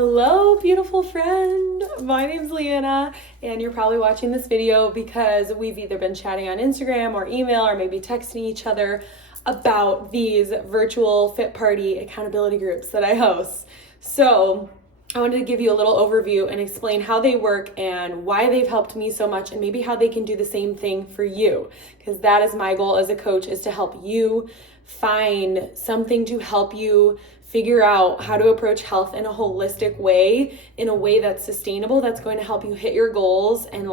Hello, beautiful friend. My name's Leanna, and you're probably watching this video because we've either been chatting on Instagram or email or maybe texting each other about these virtual fit party accountability groups that I host. So I wanted to give you a little overview and explain how they work and why they've helped me so much and maybe how they can do the same thing for you, because that is my goal as a coach, is to help you find something to help you figure out how to approach health in a holistic way, in a way that's sustainable, that's going to help you hit your goals and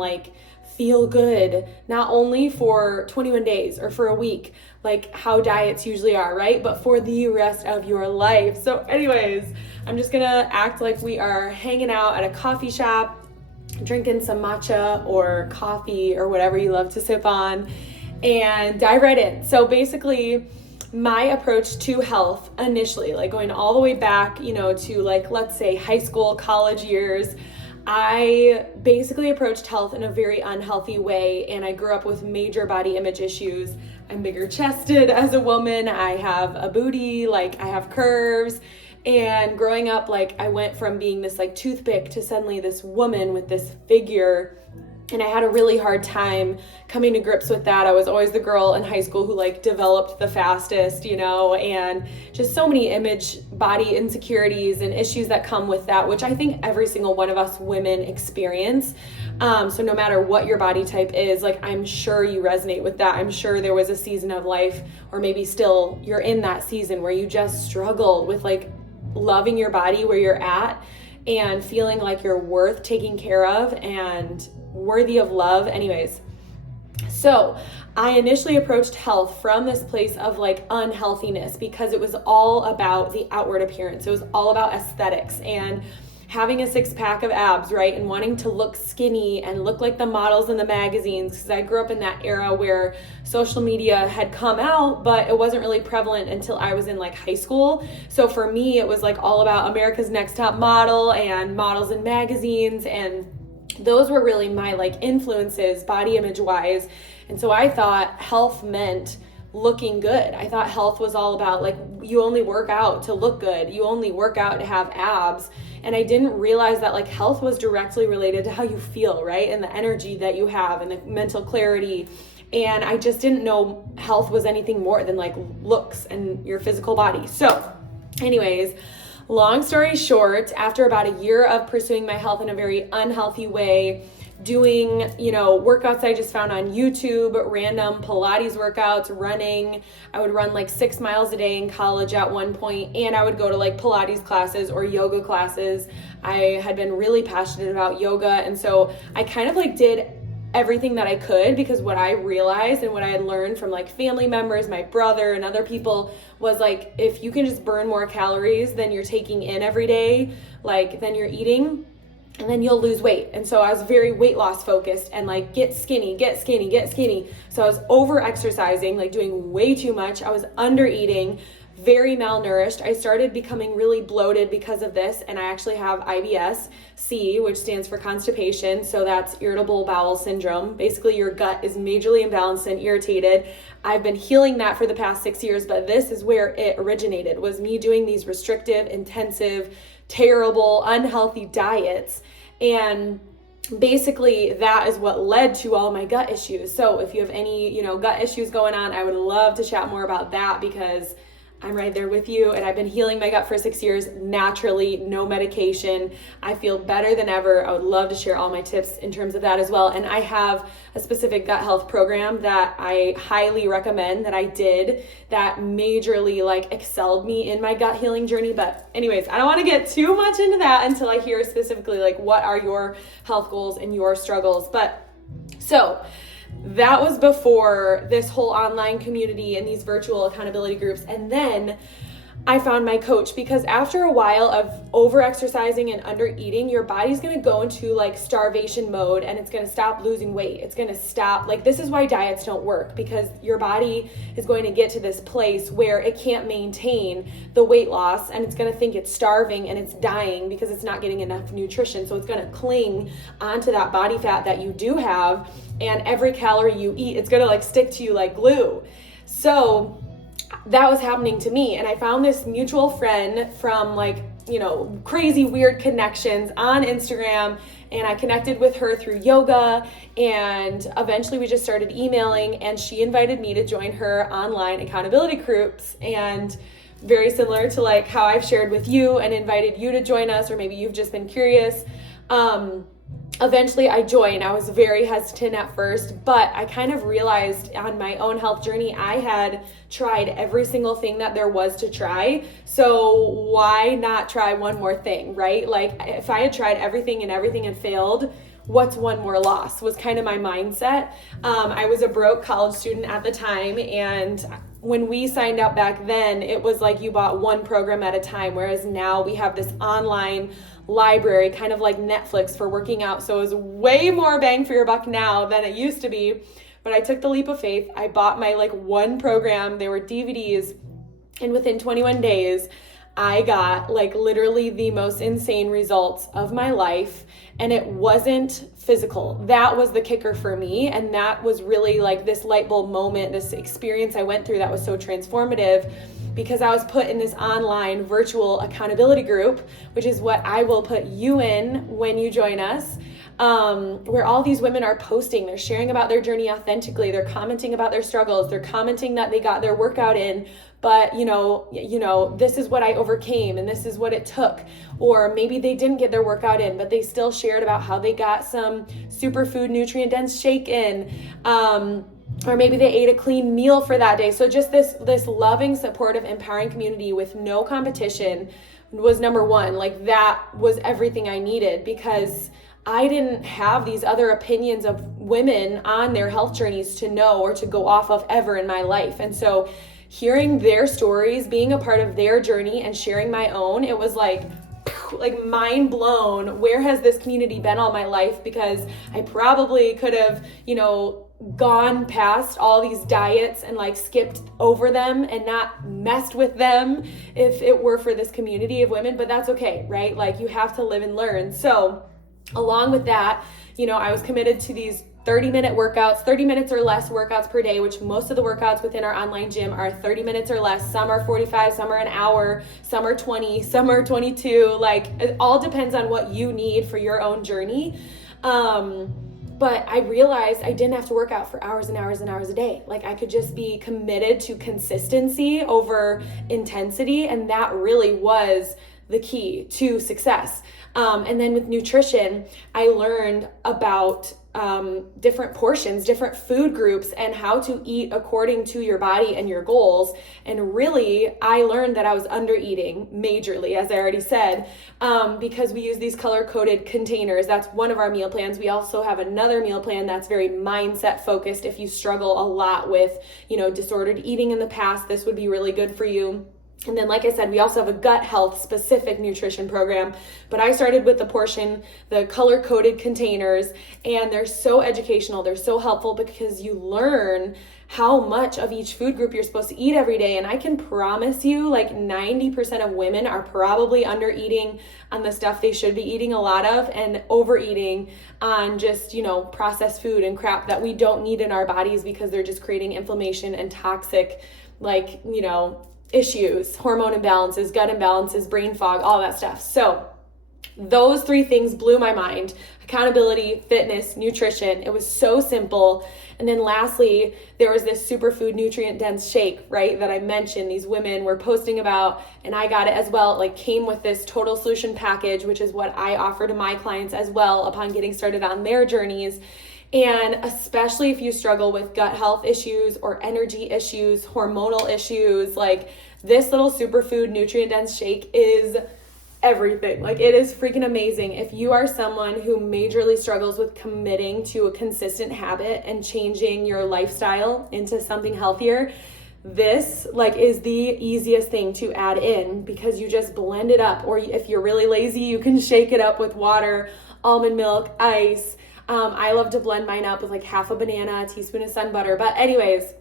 feel good, not only for 21 days or for a week, like how diets usually are, right? But for the rest of your life. So anyways, I'm just gonna act like we are hanging out at a coffee shop, drinking some matcha or coffee or whatever you love to sip on, and dive right in. So basically, my approach to health initially, going all the way back, to let's say high school, college years, I basically approached health in a very unhealthy way, and I grew up with major body image issues. I'm bigger chested as a woman. I have a booty, I have curves. And growing up, I went from being this toothpick to suddenly this woman with this figure. And I had a really hard time coming to grips with that. I was always the girl in high school who developed the fastest, and just so many image body insecurities and issues that come with that, which I think every single one of us women experience. So no matter what your body type is, I'm sure you resonate with that. I'm sure there was a season of life, or maybe still you're in that season where you just struggled with loving your body where you're at and feeling like you're worth taking care of and worthy of love. Anyways, so I initially approached health from this place of unhealthiness, because it was all about the outward appearance. It was all about aesthetics and having a six-pack of abs, right? And wanting to look skinny and look like the models in the magazines, because I grew up in that era where social media had come out, but it wasn't really prevalent until I was in high school. So for me, it was all about America's Next Top Model and models in magazines, and those were really my influences body image wise. And so I thought health meant looking good. I thought health was all about you only work out to look good. You only work out to have abs. And I didn't realize that health was directly related to how you feel, right? And the energy that you have and the mental clarity. And I just didn't know health was anything more than looks and your physical body. So anyways, long story short, after about a year of pursuing my health in a very unhealthy way, doing, workouts I just found on YouTube, random Pilates workouts, running. I would run 6 miles a day in college at one point, and I would go to Pilates classes or yoga classes. I had been really passionate about yoga, and so I kind of did everything that I could, because what I realized and what I had learned from family members, my brother and other people, was if you can just burn more calories than you're taking in every day, than you're eating, and then you'll lose weight. And so I was very weight loss focused and get skinny, get skinny, get skinny. So I was over exercising, doing way too much. I was under eating, very malnourished. I started becoming really bloated because of this, and I actually have IBS-C, which stands for constipation. So that's irritable bowel syndrome. Basically, your gut is majorly imbalanced and irritated. I've been healing that for the past 6 years, but this is where it originated, was me doing these restrictive, intensive, terrible, unhealthy diets. And basically that is what led to all my gut issues. So if you have any, gut issues going on, I would love to chat more about that, because I'm right there with you, and I've been healing my gut for 6 years naturally, no medication. I feel better than ever. I would love to share all my tips in terms of that as well. And I have a specific gut health program that I highly recommend, that I did, that majorly excelled me in my gut healing journey. But anyways, I don't want to get too much into that until I hear specifically what are your health goals and your struggles. But so that was before this whole online community and these virtual accountability groups. And then I found my coach, because after a while of over exercising and under eating, your body's going to go into starvation mode, and it's going to stop losing weight. It's going to stop. This is why diets don't work, because your body is going to get to this place where it can't maintain the weight loss, and it's going to think it's starving and it's dying because it's not getting enough nutrition. So it's going to cling onto that body fat that you do have, and every calorie you eat, it's going to stick to you like glue. So that was happening to me, and I found this mutual friend from crazy weird connections on Instagram, and I connected with her through yoga, and eventually we just started emailing, and she invited me to join her online accountability groups. And very similar to like how I've shared with you and invited you to join us, or maybe you've just been curious. Eventually I joined. I was very hesitant at first, but I kind of realized on my own health journey, I had tried every single thing that there was to try. So why not try one more thing, right? Like if I had tried everything and everything had failed, what's one more loss was kind of my mindset. I was a broke college student at the time, and when we signed up back then, it was like you bought one program at a time, whereas now we have this online library, kind of like Netflix for working out. So it's way more bang for your buck now than it used to be. But I took the leap of faith. I bought my one program. They were DVDs, and within 21 days, I got literally the most insane results of my life. And it wasn't physical. That was the kicker for me. And that was really this light bulb moment, this experience I went through that was so transformative, because I was put in this online virtual accountability group, which is what I will put you in when you join us, where all these women are posting, they're sharing about their journey authentically, they're commenting about their struggles, they're commenting that they got their workout in, but this is what I overcame and this is what it took. Or maybe they didn't get their workout in, but they still shared about how they got some superfood nutrient dense shake in. Or maybe they ate a clean meal for that day. So just this loving, supportive, empowering community with no competition was number one. That was everything I needed, because I didn't have these other opinions of women on their health journeys to know or to go off of ever in my life. And so hearing their stories, being a part of their journey and sharing my own, it was like mind blown. Where has this community been all my life? Because I probably could have, gone past all these diets and skipped over them and not messed with them if it were for this community of women, but that's okay, right? You have to live and learn. So along with that, I was committed to these 30-minute workouts, 30 minutes or less workouts per day, which most of the workouts within our online gym are 30 minutes or less. Some are 45, some are an hour, some are 20, some are 22. It all depends on what you need for your own journey. But I realized I didn't have to work out for hours and hours and hours a day. I could just be committed to consistency over intensity. And that really was the key to success. And then with nutrition, I learned about different portions, different food groups, and how to eat according to your body and your goals. And really, I learned that I was under eating majorly, as I already said, because we use these color-coded containers. That's one of our meal plans. We also have another meal plan that's very mindset focused. If you struggle a lot with, disordered eating in the past, this would be really good for you. And then, like I said, we also have a gut health specific nutrition program, but I started with the color-coded containers, and they're so educational. They're so helpful because you learn how much of each food group you're supposed to eat every day. And I can promise you 90% of women are probably under eating on the stuff they should be eating a lot of, and overeating on just, processed food and crap that we don't need in our bodies because they're just creating inflammation and toxic, issues, hormone imbalances, gut imbalances, brain fog, all that stuff. So those three things blew my mind: accountability, fitness, nutrition. It was so simple. And then lastly, there was this superfood nutrient dense shake, right, that I mentioned these women were posting about, and I got it as well. It came with this total solution package, which is what I offer to my clients as well upon getting started on their journeys. And especially if you struggle with gut health issues or energy issues, hormonal issues, this little superfood nutrient dense shake is everything. It is freaking amazing. If you are someone who majorly struggles with committing to a consistent habit and changing your lifestyle into something healthier, this is the easiest thing to add in, because you just blend it up. Or if you're really lazy, you can shake it up with water, almond milk, ice. I love to blend mine up with half a banana, a teaspoon of sun butter. But anyways,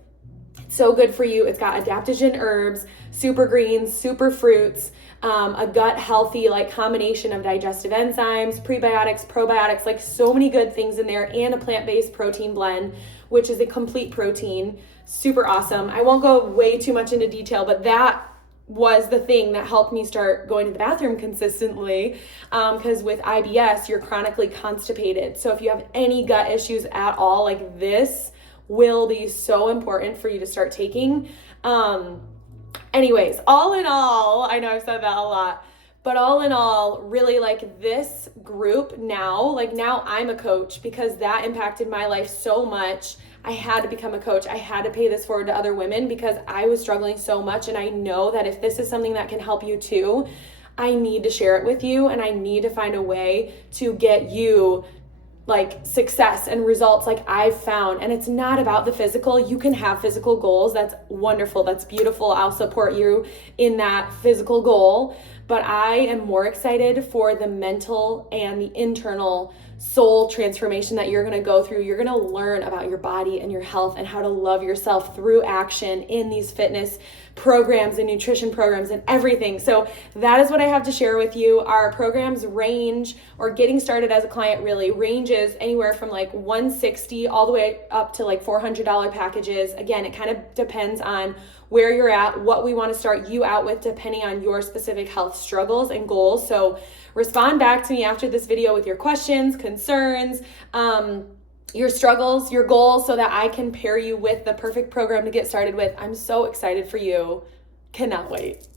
it's so good for you. It's got adaptogen herbs, super greens, super fruits, a gut healthy combination of digestive enzymes, prebiotics, probiotics, so many good things in there, and a plant-based protein blend, which is a complete protein. Super awesome. I won't go way too much into detail, but that was the thing that helped me start going to the bathroom consistently, because with IBS, you're chronically constipated. So if you have any gut issues at all, like, this will be so important for you to start taking. Anyways, all in all, I know I've said that a lot, but all in all, really, like, this group now, like, now I'm a coach because that impacted my life so much. I had to become a coach. I had to pay this forward to other women because I was struggling so much. And I know that if this is something that can help you too, I need to share it with you, and I need to find a way to get you like success and results like I've found. And it's not about the physical. You can have physical goals. That's wonderful. That's beautiful. I'll support you in that physical goal. But I am more excited for the mental and the internal soul transformation that you're going to go through. You're going to learn about your body and your health and how to love yourself through action in these fitness programs and nutrition programs and everything. So that is what I have to share with you. Our programs range, or getting started as a client really ranges anywhere from like $160 all the way up to like $400 packages. Again, it kind of depends on where you're at, what we want to start you out with depending on your specific health struggles and goals. So respond back to me after this video with your questions, concerns, your struggles, your goals, so that I can pair you with the perfect program to get started with. I'm so excited for you. Cannot wait.